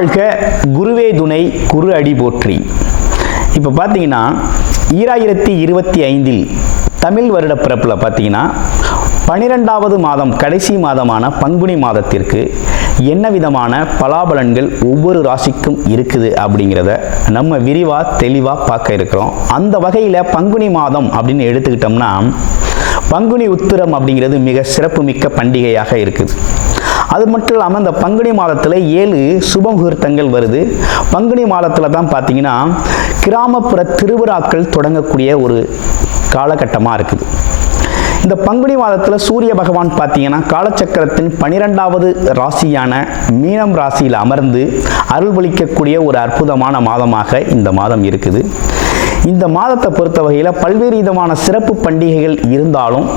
வாழ்க குருவே துணை குரு அடி போற்றி. இப்போ பார்த்தீங்கன்னா 2025 தமிழ் வருட பிறப்பில் பார்த்தீங்கன்னா 12வது மாதம் கடைசி மாதமான பங்குனி மாதத்திற்கு என்ன விதமான பலாபலன்கள் ஒவ்வொரு ராசிக்கும் இருக்குது அப்படிங்கிறத நம்ம விரிவாக தெளிவாக பார்க்க இருக்கிறோம். அந்த வகையில் பங்குனி மாதம் அப்படின்னு எடுத்துக்கிட்டோம்னா பங்குனி உத்திரம் அப்படிங்கிறது மிக சிறப்புமிக்க பண்டிகையாக இருக்குது. அது மட்டும் இல்லாமல் இந்த பங்குனி மாதத்தில் 7 சுப முகூர்த்தங்கள் வருது. பங்குனி மாதத்தில் தான் பார்த்தீங்கன்னா கிராமப்புற திருவிழாக்கள் தொடங்கக்கூடிய ஒரு காலகட்டமாக இருக்குது. இந்த பங்குனி மாதத்தில் சூரிய பகவான் பார்த்தீங்கன்னா காலச்சக்கரத்தின் 12வது ராசியான மீனம் ராசியில் அமர்ந்து அருள்பளிக்கக்கூடிய ஒரு அற்புதமான மாதமாக இந்த மாதம் இருக்குது. இந்த மாதத்தை பொறுத்த வகையில் பல்வேறு விதமான சிறப்பு பண்டிகைகள் இருந்தாலும்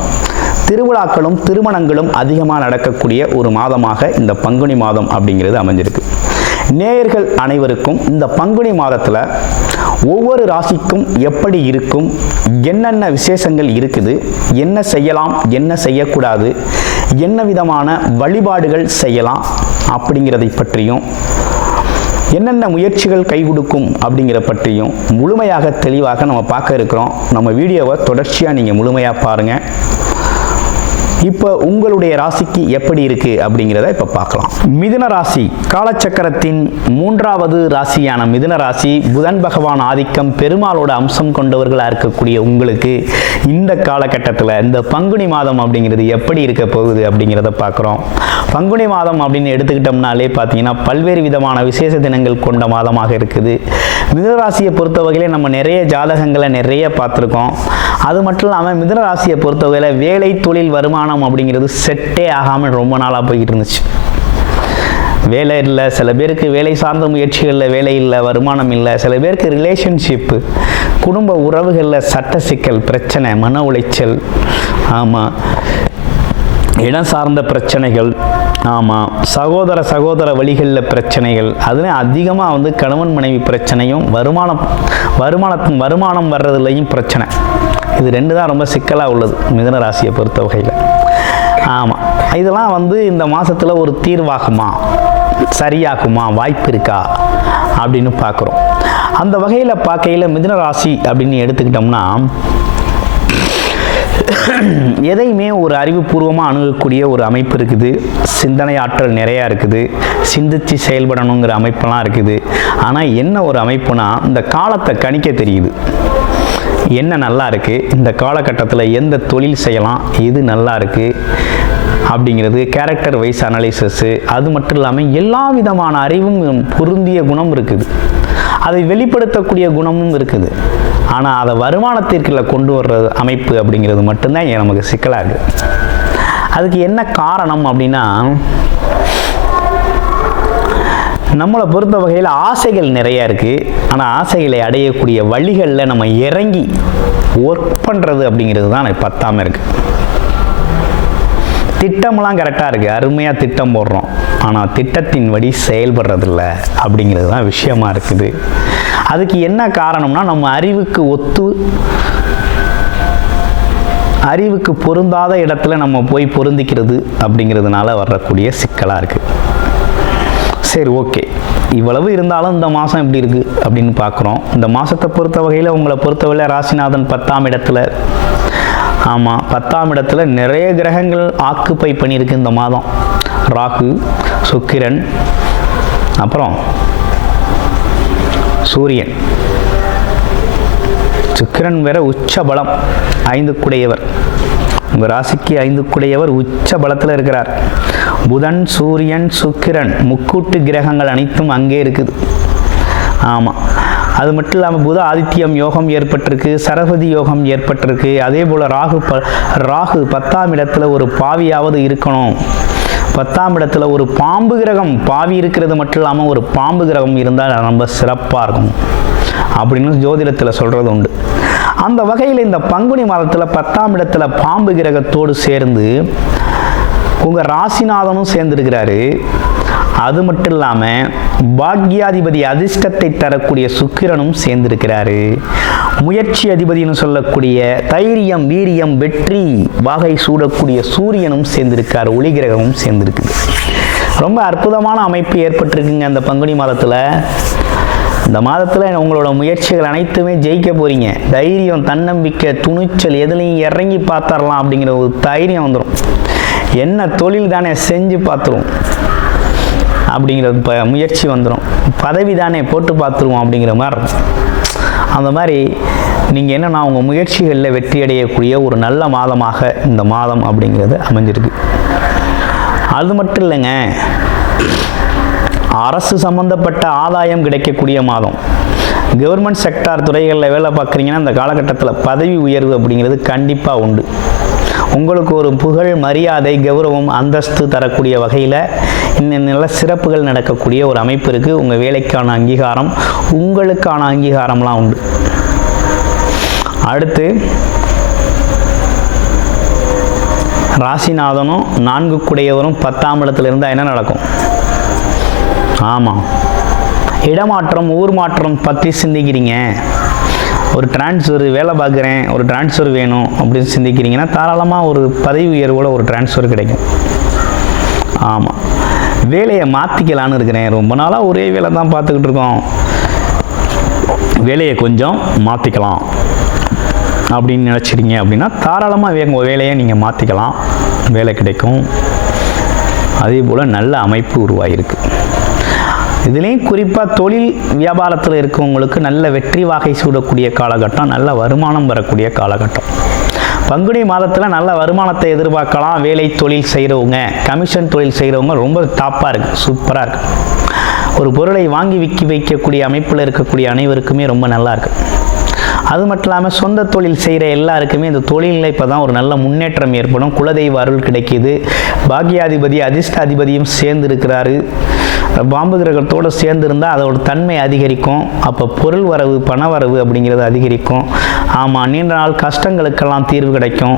திருவிழாக்களும் திருமணங்களும் அதிகமாக நடக்கக்கூடிய ஒரு மாதமாக இந்த பங்குனி மாதம் அப்படிங்கிறது அமைஞ்சிருக்கு. நேயர்கள் அனைவருக்கும் இந்த பங்குனி மாதத்தில் ஒவ்வொரு ராசிக்கும் எப்படி இருக்கும், என்னென்ன விசேஷங்கள் இருக்குது, என்ன செய்யலாம் என்ன செய்யக்கூடாது, என்ன விதமான வழிபாடுகள் செய்யலாம் அப்படிங்கிறதை பற்றியும் என்னென்ன முயற்சிகள் கை கொடுக்கும் அப்படிங்கிற பற்றியும் முழுமையாக தெளிவாக நம்ம பார்க்க இருக்கிறோம். நம்ம வீடியோவை தொடர்ச்சியாக நீங்கள் முழுமையாக பாருங்கள். இப்போ உங்களுடைய ராசிக்கு எப்படி இருக்கு அப்படிங்கிறத இப்போ பார்க்கலாம். மிதுன ராசி காலச்சக்கரத்தின் 3வது ராசியான மிதுன ராசி புதன் பகவான் ஆதிக்கம் பெருமாளோட அம்சம் கொண்டவர்களாக இருக்கக்கூடிய உங்களுக்கு இந்த காலகட்டத்தில் இந்த பங்குனி மாதம் அப்படிங்கிறது எப்படி இருக்க போகுது அப்படிங்கிறத பார்க்குறோம். பங்குனி மாதம் அப்படின்னு எடுத்துக்கிட்டோம்னாலே பார்த்தீங்கன்னா பல்வேறு விதமான விசேஷ தினங்கள் கொண்ட மாதமாக இருக்குது. மிதுன ராசியை பொறுத்த வகையிலே நம்ம நிறைய ஜாதகங்களை நிறைய பார்த்துருக்கோம். அது மட்டும் இல்லாமல் மிதுன ராசியை பொறுத்த வகையில் வேலை தொழில் வருமானம் அப்படிங்கிறது செட்டே ஆகாமல் ரொம்ப நாளாக போய்கிட்டு இருந்துச்சு. வேலை இல்லை, சில பேருக்கு வேலை சார்ந்த முயற்சிகளில் வேலை இல்லை, வருமானம் இல்லை, சில பேருக்கு ரிலேஷன்ஷிப்பு குடும்ப உறவுகளில் சட்ட சிக்கல் பிரச்சனை, மன உளைச்சல், ஆமாம் இடம் சார்ந்த பிரச்சனைகள், ஆமாம் சகோதர வழிகளில் பிரச்சனைகள், அதுலேயும் அதிகமாக கணவன் மனைவி பிரச்சனையும் வருமானம் வர்றதுலையும் பிரச்சனை. இது 2 தான் ரொம்ப சிக்கலாக உள்ளது மிதுன ராசியை பொறுத்த வகையில். ஆமாம் இதெல்லாம் இந்த மாதத்தில் ஒரு தீர்வாகுமா, சரியாகுமா, வாய்ப்பு இருக்கா அப்படின்னு பார்க்குறோம். அந்த வகையில் பார்க்கையில் மிதுன ராசி அப்படின்னு எடுத்துக்கிட்டோம்னா எதையுமே ஒரு அறிவுபூர்வமாக அணுகக்கூடிய ஒரு அமைப்பு இருக்குது. சிந்தனை ஆற்றல் நிறையா இருக்குது. சிந்தித்து செயல்படணுங்கிற அமைப்பெல்லாம் இருக்குது. ஆனால் என்ன ஒரு அமைப்புனா இந்த காலத்தை கணிக்க தெரியுது. என்ன நல்லா இருக்குது, இந்த காலகட்டத்தில் எந்த தொழில் செய்யலாம், எது நல்லா இருக்குது அப்படிங்கிறது கேரக்டர் வைஸ் அனலைசஸ்ஸு. அது மட்டும் இல்லாமல் எல்லா விதமான அறிவும் பொருந்திய குணம் இருக்குது. அதை வெளிப்படுத்தக்கூடிய குணமும் இருக்குது. ஆனால் அதை வருமானத்திற்குள்ள கொண்டு வர்ற அமைப்பு அப்படிங்கிறது மட்டும்தான் நமக்கு சிக்கலாக இருக்குது. அதுக்கு என்ன காரணம் அப்படின்னா நம்மளை பொறுத்த வகையில் ஆசைகள் நிறையா இருக்குது. ஆனால் ஆசைகளை அடையக்கூடிய வழிகளில் நம்ம இறங்கி ஒர்க் பண்ணுறது அப்படிங்கிறது தான் பத்தாமல் இருக்குது. திட்டம்லாம் கரெக்டாக இருக்குது, அருமையாக திட்டம் போடுறோம். ஆனால் திட்டத்தின் வழி செயல்படுறதில்ல அப்படிங்கிறது தான் விஷயமா இருக்குது. அதுக்கு என்ன காரணம்னா நம்ம அறிவுக்கு பொருந்தாத இடத்துல நம்ம போய் பொருந்திக்கிறது அப்படிங்கிறதுனால வரக்கூடிய சிக்கலாக இருக்குது. சரி, ஓகே, இவ்வளவு இருந்தாலும் இந்த மாதம் எப்படி இருக்குது அப்படின்னு பார்க்குறோம். இந்த மாதத்தை பொறுத்த வகையில் உங்களை பொறுத்தவரையில் ராசிநாதன் 10ஆம் இடத்துல, ஆமாம் 10ஆம் இடத்துல நிறைய கிரகங்கள் ஆக்குப்பை பண்ணியிருக்கு இந்த மாதம். ராகு, சுக்கிரன், அப்புறம் சூரியன். சுக்கிரன் வேற உச்ச பலம், 5 உங்கள் ராசிக்கு 5 உச்ச பலத்தில் இருக்கிறார். புதன், சூரியன், சுக்கிரன் முக்கூட்டு கிரகங்கள் அனைத்தும் அங்கே இருக்குது. ஆமாம் அது மட்டும் இல்லாமல் புத ஆதித்யம் யோகம் ஏற்பட்டிருக்கு, சரஸ்வதி யோகம் ஏற்பட்டிருக்கு. அதே போல் ராகு 10ஆம் இடத்துல ஒரு பாவியாவது இருக்கணும். 10ஆம் இடத்துல ஒரு பாம்பு கிரகம், பாவி இருக்கிறது மட்டும் இல்லாமல் ஒரு பாம்பு கிரகம் இருந்தால் ரொம்ப சிறப்பாக இருக்கும் அப்படின்னு ஜோதிடத்தில் சொல்கிறது உண்டு. அந்த வகையில் இந்த பங்குனி மாதத்தில் 10ஆம் இடத்துல பாம்பு கிரகத்தோடு சேர்ந்து உங்கள் ராசிநாதனும் சேர்ந்துருக்கிறாரு. அது மட்டும் இல்லாமல் பாக்யாதிபதி அதிர்ஷ்டத்தை தரக்கூடிய சுக்கிரனும் சேர்ந்திருக்கிறாரு. முயற்சி அதிபதினு சொல்லக்கூடிய தைரியம், வீரியம், வெற்றி வாகை சூடக்கூடிய சூரியனும் சேர்ந்திருக்கார். ஒளி கிரகமும் சேர்ந்திருக்குது. ரொம்ப அற்புதமான அமைப்பு ஏற்பட்டிருக்குங்க அந்த பங்குனி மாதத்தில். இந்த மாதத்தில் உங்களோட முயற்சிகள் அனைத்துமே ஜெயிக்க போகிறீங்க. தைரியம், தன்னம்பிக்கை, துணிச்சல், எதுலையும் இறங்கி பார்த்துடலாம் அப்படிங்கிற ஒரு தைரியம் வந்துடும். என்ன தொழில் தானே செஞ்சு பார்த்துருவோம் அப்படிங்கிற முயற்சி வந்துடும். பதவி தானே போட்டு பார்த்துருவோம் அப்படிங்கிற மாதிரி இருக்கும். அந்த மாதிரி நீங்கள் என்னென்னா உங்கள் முயற்சிகளில் வெற்றி அடையக்கூடிய ஒரு நல்ல மாதமாக இந்த மாதம் அப்படிங்கிறது அமைஞ்சிருக்கு. அது மட்டும் இல்லைங்க, அரசு சம்பந்தப்பட்ட ஆதாயம் கிடைக்கக்கூடிய மாதம். கவர்மெண்ட் செக்டார் துறைகளில் வேலை பார்க்குறீங்கன்னா இந்த காலகட்டத்தில் பதவி உயர்வு அப்படிங்கிறது கண்டிப்பாக உண்டு. உங்களுக்கு ஒரு புகழ், மரியாதை, கௌரவம், அந்தஸ்து தரக்கூடிய வகையில் இன்னும் நல்ல சிறப்புகள் நடக்கக்கூடிய ஒரு அமைப்பு இருக்குது. உங்கள் வேலைக்கான அங்கீகாரம், உங்களுக்கான அங்கீகாரம்லாம் உண்டு. அடுத்து ராசிநாதனும் 4 குடையவரும் 10ஆம் இடத்துல இருந்தால் என்ன நடக்கும்? ஆமாம், இடமாற்றம், ஊர் மாற்றம் பற்றி சிந்திக்கிறீங்க. ஒரு டிரான்ஸ்ஃபர், வேலை பார்க்குறேன், ஒரு டிரான்ஸ்ஃபர் வேணும் அப்படின்னு சிந்திக்கிறீங்கன்னா தாராளமாக ஒரு பதவி உயர்வோட ஒரு டிரான்ஸ்ஃபர் கிடைக்கும். ஆமாம், வேலையை மாற்றிக்கலான்னு இருக்கிறேன், ரொம்ப நாளாக ஒரே வேலை தான் பார்த்துக்கிட்டு இருக்கோம், வேலையை கொஞ்சம் மாற்றிக்கலாம் அப்படின்னு நினச்சிருங்க அப்படின்னா தாராளமாக உங்கள் வேலையை நீங்கள் மாற்றிக்கலாம், வேலை கிடைக்கும். அதே போல் நல்ல அமைப்பு உருவாகிருக்கு. இதுலேயும் குறிப்பாக தொழில் வியாபாரத்தில் இருக்கவங்களுக்கு நல்ல வெற்றி வாகை சூடக்கூடிய காலகட்டம், நல்ல வருமானம் வரக்கூடிய காலகட்டம். பங்குனி மாதத்தில் நல்ல வருமானத்தை எதிர்பார்க்கலாம். வேலை தொழில் செய்கிறவங்க, கமிஷன் தொழில் செய்கிறவங்க ரொம்ப டாப்பாக இருக்குது, சூப்பராக இருக்குது. ஒரு பொருளை வாங்கி விற்கி வைக்கக்கூடிய அமைப்பில் இருக்கக்கூடிய அனைவருக்குமே ரொம்ப நல்லா இருக்குது. அது மட்டும் இல்லாமல் சொந்த தொழில் செய்கிற எல்லாருக்குமே இந்த தொழிலில் இப்போ தான் ஒரு நல்ல முன்னேற்றம் ஏற்படும். குலதெய்வ அருள் கிடைக்கிது. பாக்கியாதிபதி, அதிர்ஷ்டாதிபதியும் சேர்ந்து இருக்கிறாரு. பாம்பு கிரகத்தோடு சேர்ந்து இருந்தால் அதோட தன்மை அதிகரிக்கும். அப்போ பொருள் வரவு, பண வரவு அப்படிங்கிறது அதிகரிக்கும். ஆமாம், நீண்ட நாள் கஷ்டங்களுக்கெல்லாம் தீர்வு கிடைக்கும்.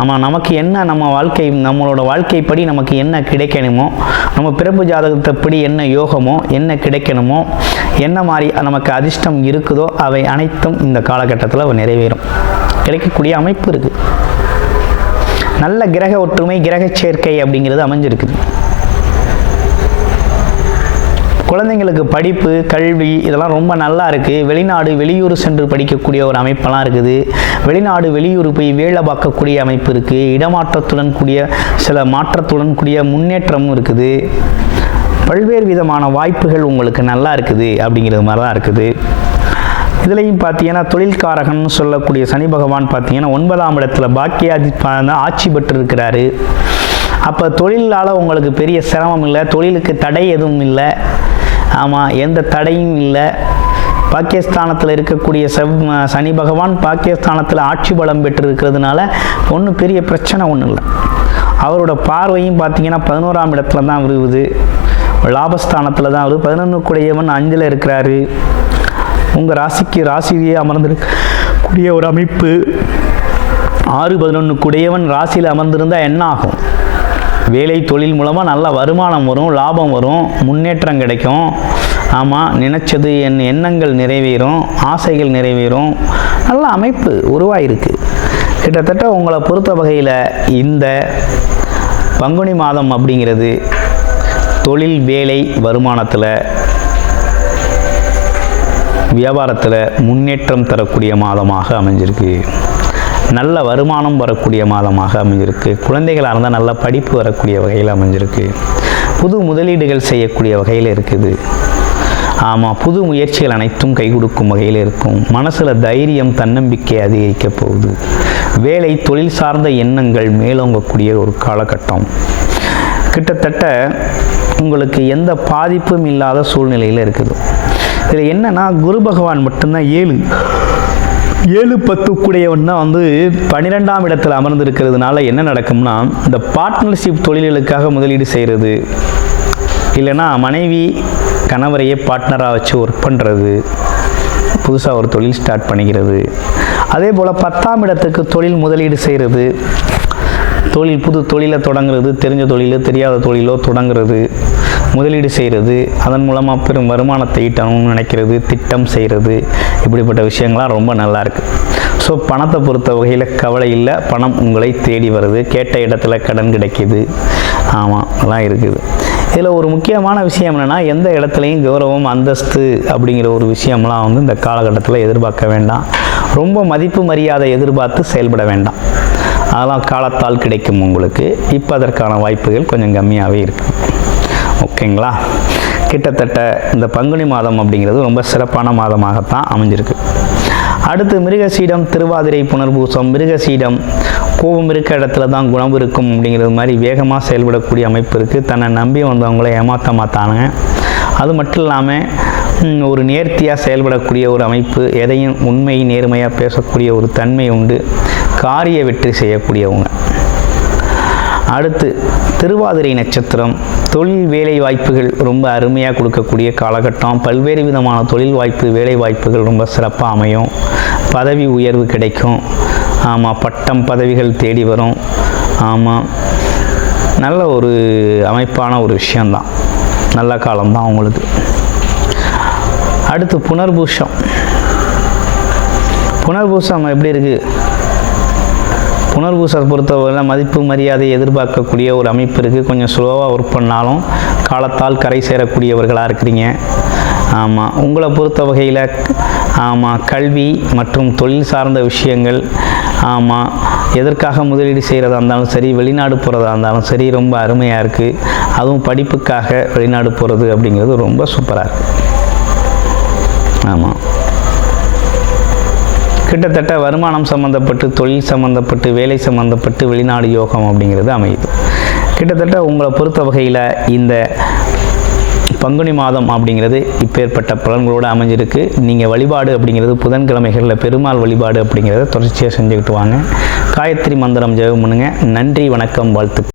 ஆமாம், நமக்கு என்ன, நம்மளோட வாழ்க்கைப்படி நமக்கு என்ன கிடைக்கணுமோ, நம்ம பிறப்பு ஜாதகத்தைப்படி என்ன யோகமோ, என்ன கிடைக்கணுமோ, என்ன மாதிரி நமக்கு அதிர்ஷ்டம் இருக்குதோ அவை அனைத்தும் இந்த காலகட்டத்தில் நிறைவேறும். கிடைக்கக்கூடிய அமைப்பு இருக்குது. நல்ல கிரக ஒற்றுமை, கிரக சேர்க்கை அப்படிங்கிறது அமைஞ்சிருக்குது. குழந்தைங்களுக்கு படிப்பு, கல்வி இதெல்லாம் ரொம்ப நல்லா இருக்குது. வெளிநாடு, வெளியூர் சென்று படிக்கக்கூடிய ஒரு அமைப்பெல்லாம் இருக்குது. வெளிநாடு, வெளியூர் போய் வேலை பார்க்கக்கூடிய அமைப்பு இருக்குது. இடமாற்றத்துடன் கூடிய சில மாற்றத்துடன் கூடிய முன்னேற்றமும் இருக்குது. பல்வேறு விதமான வாய்ப்புகள் உங்களுக்கு நல்லா இருக்குது அப்படிங்கிறது மாதிரி தான் இருக்குது. இதுலேயும் பார்த்தீங்கன்னா தொழில்காரகன் சொல்லக்கூடிய சனி பகவான் பார்த்தீங்கன்னா 9ஆம் இடத்துல பாக்கியாதிபதி ஆட்சி பெற்று இருக்கிறாரு. அப்போ தொழிலால் உங்களுக்கு பெரிய சிரமம் இல்லை, தொழிலுக்கு தடை எதுவும் இல்லை. ஆமாம், எந்த தடையும் இல்லை. பாக்கியஸ்தானத்தில் இருக்கக்கூடிய சனி பகவான் பாக்கியஸ்தானத்தில் ஆட்சி பலம் பெற்று இருக்கிறதுனால ஒன்றும் பெரிய பிரச்சனை ஒன்றும் இல்லை. அவரோட பார்வையும் பார்த்தீங்கன்னா 11ஆம் இடத்துல தான் விழுவுது, லாபஸ்தானத்தில் தான் வருது. 11 குடையவன் 5ல் இருக்கிறாரு. உங்கள் ராசியே அமர்ந்திருக்கக்கூடிய ஒரு அமைப்பு. 6-11 குடையவன் ராசியில் அமர்ந்திருந்தால் என்ன ஆகும்? வேலை தொழில் மூலமாக நல்ல வருமானம் வரும், லாபம் வரும், முன்னேற்றம் கிடைக்கும். ஆமாம், நினைச்சது எண்ணங்கள் நிறைவேறும், ஆசைகள் நிறைவேறும். நல்ல அமைப்பு உருவாயிருக்கு. கிட்டத்தட்ட உங்களை பொறுத்த வகையில் இந்த பங்குனி மாதம் அப்படிங்கிறது தொழில், வேலை, வருமானத்தில், வியாபாரத்தில் முன்னேற்றம் தரக்கூடிய மாதமாக அமைஞ்சிருக்கு. நல்ல வருமானம் வரக்கூடிய மாதமாக அமைஞ்சிருக்கு. குழந்தைகளாக இருந்தால் நல்ல படிப்பு வரக்கூடிய வகையில் அமைஞ்சிருக்கு. புது முதலீடுகள் செய்யக்கூடிய வகையில் இருக்குது. ஆமாம், புது முயற்சிகள் அனைத்தும் கை கொடுக்கும் வகையில் இருக்கும். மனசில் தைரியம், தன்னம்பிக்கை அதிகரிக்க போகுது. வேலை, தொழில் சார்ந்த எண்ணங்கள் மேலோங்கக்கூடிய ஒரு காலகட்டம். கிட்டத்தட்ட உங்களுக்கு எந்த பாதிப்பும் இல்லாத சூழ்நிலையில் இருக்குது. இதில் என்னென்னா குரு பகவான் மட்டும்தான் 7-10 கூடையவன் தான் 12ஆம் இடத்தில் அமர்ந்திருக்கிறதுனால என்ன நடக்கும்னா, இந்த பார்ட்னர்ஷிப் தொழில்களுக்காக முதலீடு செய்கிறது, இல்லைன்னா மனைவி கணவரையே பார்ட்னராக வச்சு ஒர்க் பண்ணுறது, புதுசாக ஒரு தொழில் ஸ்டார்ட் பண்ணிக்கிறது. அதே போல் 10ஆம் இடத்துக்கு தொழில் முதலீடு செய்கிறது, புது தொழிலை தொடங்குறது, தெரிஞ்ச தொழிலோ தெரியாத தொழிலோ தொடங்குறது, முதலீடு செய்கிறது, அதன் மூலமாக பெரும் வருமானத்தை ஈட்டணும்னு நினைக்கிறது, திட்டம் செய்கிறது, இப்படிப்பட்ட விஷயங்கள்லாம் ரொம்ப நல்லாயிருக்கு. ஸோ பணத்தை பொறுத்த வகையில் கவலை இல்லை, பணம் உங்களை தேடி வருது, கேட்ட இடத்துல கடன் கிடைக்கிது. ஆமாம், எல்லாம் இருக்குது. இதில் ஒரு முக்கியமான விஷயம் என்னென்னா, எந்த இடத்துலையும் கௌரவம் அந்தஸ்து அப்படிங்கிற ஒரு விஷயம்லாம் வந்து இந்த காலகட்டத்தில் எதிர்பார்க்க வேண்டாம். ரொம்ப மதிப்பு மரியாதை எதிர்பார்த்து செயல்பட வேண்டாம். அதெல்லாம் காலத்தால் கிடைக்கும் உங்களுக்கு. இப்போ அதற்கான வாய்ப்புகள் கொஞ்சம் கம்மியாகவே இருக்குது. ஓகேங்களா? கிட்டத்தட்ட இந்த பங்குனி மாதம் அப்படிங்கிறது ரொம்ப சிறப்பான மாதமாகத்தான் அமைஞ்சிருக்கு. அடுத்து மிருகசீடம், திருவாதிரை, புனர்பூசம். மிருகசீடம் கோபம் இருக்க இடத்துல தான் குணம் இருக்கும் அப்படிங்கிறது மாதிரி வேகமாக செயல்படக்கூடிய அமைப்பு இருக்குது. தன்னை நம்பி வந்தவங்களை ஏமாற்ற மாட்டானுங்க. அது மட்டும் இல்லாமல் ஒரு நேர்த்தியாக செயல்படக்கூடிய ஒரு அமைப்பு, எதையும் உண்மை நேர்மையாக பேசக்கூடிய ஒரு தன்மை உண்டு, காரிய வெற்றி செய்யக்கூடியவங்க. அடுத்து திருவாதிரை நட்சத்திரம், தொழில் வேலை வாய்ப்புகள் ரொம்ப அருமையாக கொடுக்கக்கூடிய காலகட்டம். பல்வேறு விதமான தொழில் வாய்ப்பு, வேலை வாய்ப்புகள் ரொம்ப சிறப்பாக அமையும். பதவி உயர்வு கிடைக்கும். ஆமாம், பட்டம் பதவிகள் தேடி வரும். ஆமாம், நல்ல ஒரு அமைப்பான ஒரு விஷயந்தான், நல்ல காலம்தான் உங்களுக்கு. அடுத்து புனர்பூசம். புனர்பூசம் எப்படி இருக்குது? புனர்பூசத்தை பொறுத்தவரையில் மதிப்பு மரியாதை எதிர்பார்க்கக்கூடிய ஒரு அமைப்பு இருக்குது. கொஞ்சம் ஸ்லோவாக ஒர்க் பண்ணாலும் காலத்தால் கரை சேரக்கூடியவர்களாக இருக்கிறீங்க. ஆமாம், உங்களை பொறுத்த வகையில் கல்வி மற்றும் தொழில் சார்ந்த விஷயங்கள், எதற்காக முதலீடு செய்கிறதா இருந்தாலும் சரி, வெளிநாடு போகிறதா இருந்தாலும் சரி, ரொம்ப அருமையாக இருக்குது. அதுவும் படிப்புக்காக வெளிநாடு போகிறது அப்படிங்கிறது ரொம்ப சூப்பராக இருக்குது. ஆமாம், கிட்டத்தட்ட வருமானம் சம்மந்தப்பட்டு, தொழில் சம்மந்தப்பட்டு, வேலை சம்மந்தப்பட்டு வெளிநாடு யோகம் அப்படிங்கிறது அமையுது. கிட்டத்தட்ட உங்களை பொறுத்த வகையில் இந்த பங்குனி மாதம் அப்படிங்கிறது இப்பேற்பட்ட பலன்களோடு அமைஞ்சிருக்கு. நீங்கள் வழிபாடு அப்படிங்கிறது புதன்கிழமைகளில் பெருமாள் வழிபாடு அப்படிங்கிறத தொடர்ச்சியாக செஞ்சுக்கிட்டு வாங்க. காயத்ரி மந்திரம் ஜெபம் பண்ணுங்கள். நன்றி, வணக்கம், வாழ்த்துக்கள்.